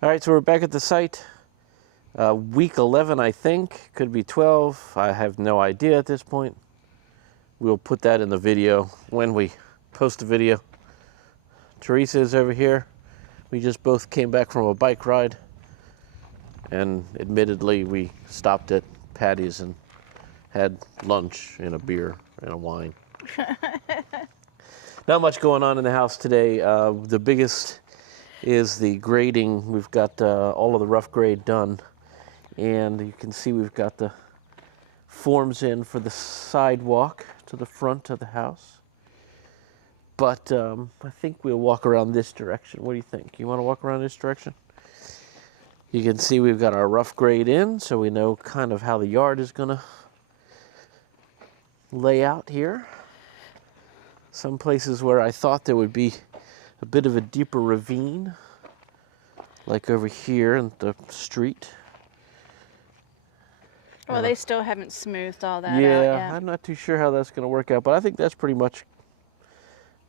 All right, so we're back at the site. Week 11, I think. Could be 12. I have no idea at this point. We'll put that in the video when we post the video. Teresa is over here. We just both came back from a bike ride. And admittedly, we stopped at Patty's and had lunch and a beer and a wine. Not much going on in the house today. The biggest is the grading. We've got all of the rough grade done. And you can see we've got the forms in for the sidewalk to the front of the house. But I think we'll walk around this direction. What do you think? You want to walk around this direction? You can see we've got our rough grade in, so we know kind of how the yard is going to lay out here. Some places where I thought there would be a bit of a deeper ravine, like over here in the street. Well, they still haven't smoothed all that out Yeah, yet. I'm not too sure how that's going to work out, but I think that's pretty much,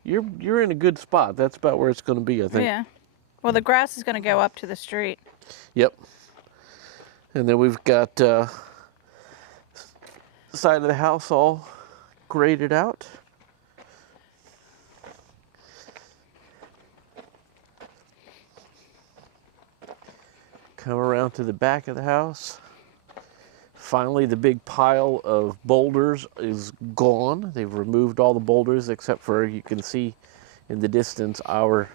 you're in a good spot. That's about where it's going to be, I think. Yeah. Well, the grass is going to go up to the street. Yep. And then we've got the side of the house all graded out. Come around to the back of the house. Finally, the big pile of boulders is gone. They've removed all the boulders except for, you can see in the distance, our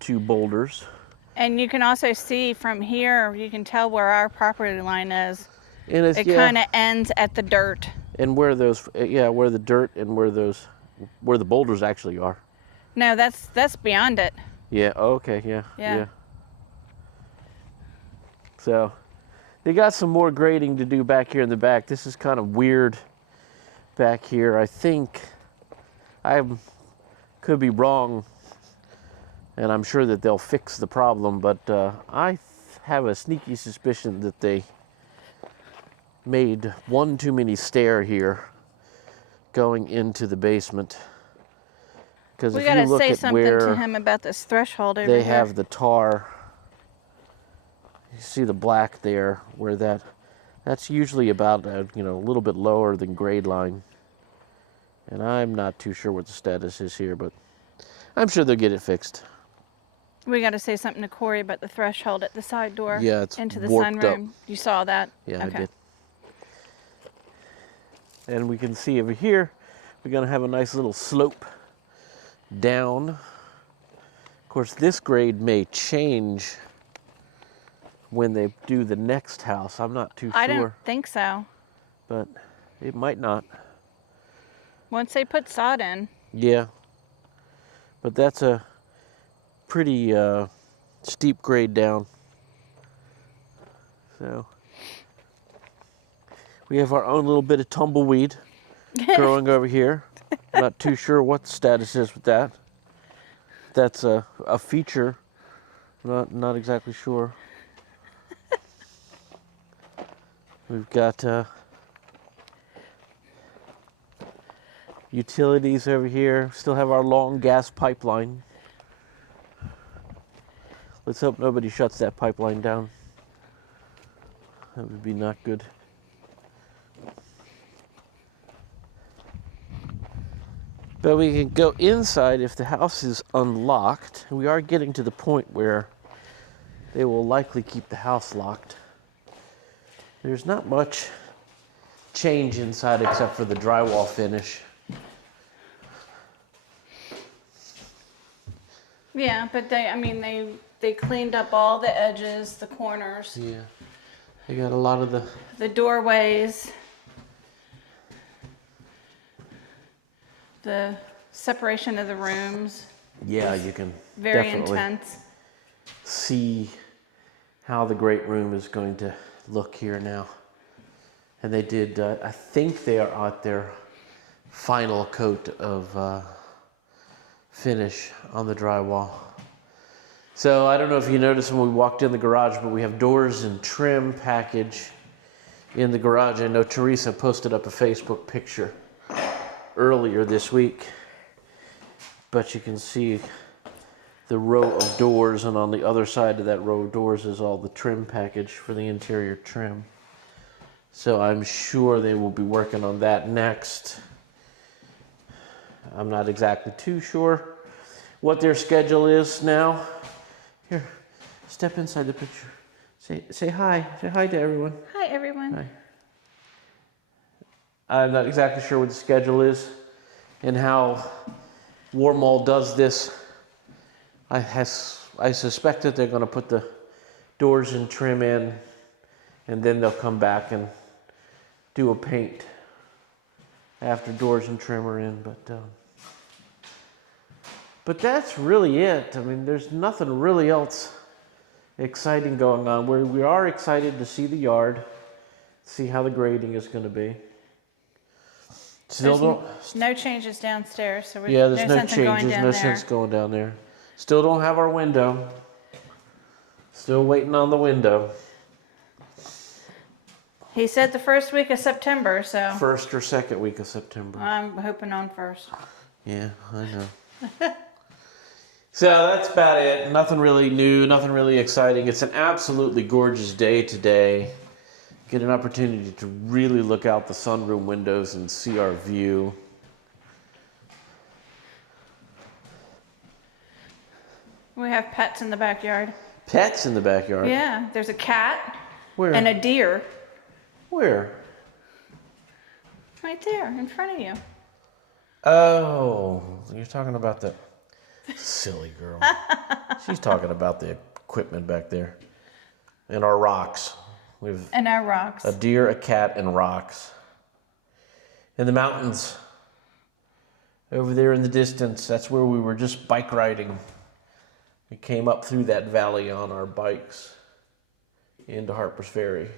2 boulders. And you can also see from here, you can tell where our property line is. And it's, It kind of ends at the dirt. And where those, where the dirt and where the boulders actually are. No, that's beyond it. Yeah, okay, Yeah. yeah. So, they got some more grading to do back here in the back. This is kind of weird back here. I think, I could be wrong, and I'm sure that they'll fix the problem, but I have a sneaky suspicion that they made one too many stair here going into the basement. Because We if got you to look say at something where to him about this threshold over they here. have the tar, you see the black there, where that's usually about a little bit lower than grade line. And I'm not too sure what the status is here, but I'm sure they'll get it fixed. We got to say something to Corey about the threshold at the side door. Yeah, it's into the warped up. sunroom. You saw that? Yeah, Okay. I did. And we can see over here, we're going to have a nice little slope down. Of course, this grade may change when they do the next house. I'm not too sure. I don't think so. But it might not. Once they put sod in. Yeah. But that's a pretty steep grade down. So we have our own little bit of tumbleweed growing over here. Not too sure what the status is with that. That's a feature. Not exactly sure. We've got utilities over here. Still have our long gas pipeline. Let's hope nobody shuts that pipeline down. That would be not good. But we can go inside if the house is unlocked. We are getting to the point where they will likely keep the house locked. There's not much change inside except for the drywall finish. Yeah, but they cleaned up all the edges, the corners, Yeah. They got a lot of the doorways, the separation of the rooms. Yeah, you can Very definitely intense. see how the great room is going to look here now. And they did, I think they are at their final coat of finish on the drywall. So I don't know if you noticed when we walked in the garage, but we have doors and trim package in the garage. I know Teresa posted up a Facebook picture earlier this week, but you can see the row of doors, and on the other side of that row of doors is all the trim package for the interior trim. So I'm sure they will be working on that next. I'm not exactly too sure what their schedule is now. Here, step inside the picture. Say hi. Say hi to everyone. Hi, everyone. Hi. I'm not exactly sure what the schedule is and how Warmall does this. I suspect that they're going to put the doors and trim in, and then they'll come back and do a paint after doors and trim are in. But that's really it. I mean, there's nothing really else exciting going on. We are excited to see the yard, see how the grading is going to be. Still There's no changes downstairs, so yeah, there's no sense in going changes, down no there. sense going down there. Still don't have our window. Still waiting on the window. He said the first week of September, so First or second week of September. I'm hoping on first. Yeah, I know. So that's about it. Nothing really new, nothing really exciting. It's an absolutely gorgeous day today. Get an opportunity to really look out the sunroom windows and see our view. We have pets in the backyard. Pets in the backyard. Yeah, there's a cat Where? and a deer Where? right there in front of you. Oh, you're talking about the silly girl. She's talking about the equipment back there and our rocks. We've And our rocks. a deer, a cat, and rocks. In the mountains, over there in the distance, that's where we were just bike riding. We came up through that valley on our bikes into Harper's Ferry.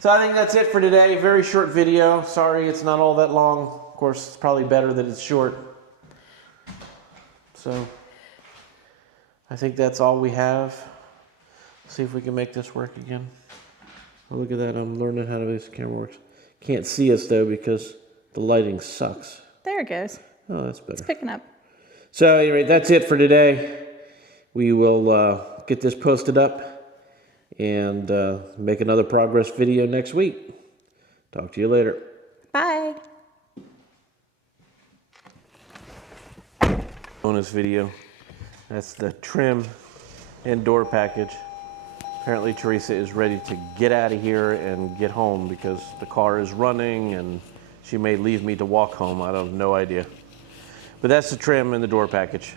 So I think that's it for today. Very short video. Sorry it's not all that long. Of course, it's probably better that it's short. So I think that's all we have. See if we can make this work again. Oh, look at that. I'm learning how this camera works. Can't see us though because the lighting sucks. There it goes. Oh, that's better. It's picking up. So anyway, that's it for today. We will get this posted up and make another progress video next week. Talk to you later. Bye. Bonus video. That's the trim and door package. Apparently Teresa is ready to get out of here and get home because the car is running and she may leave me to walk home. I have no idea. But that's the trim and the door package.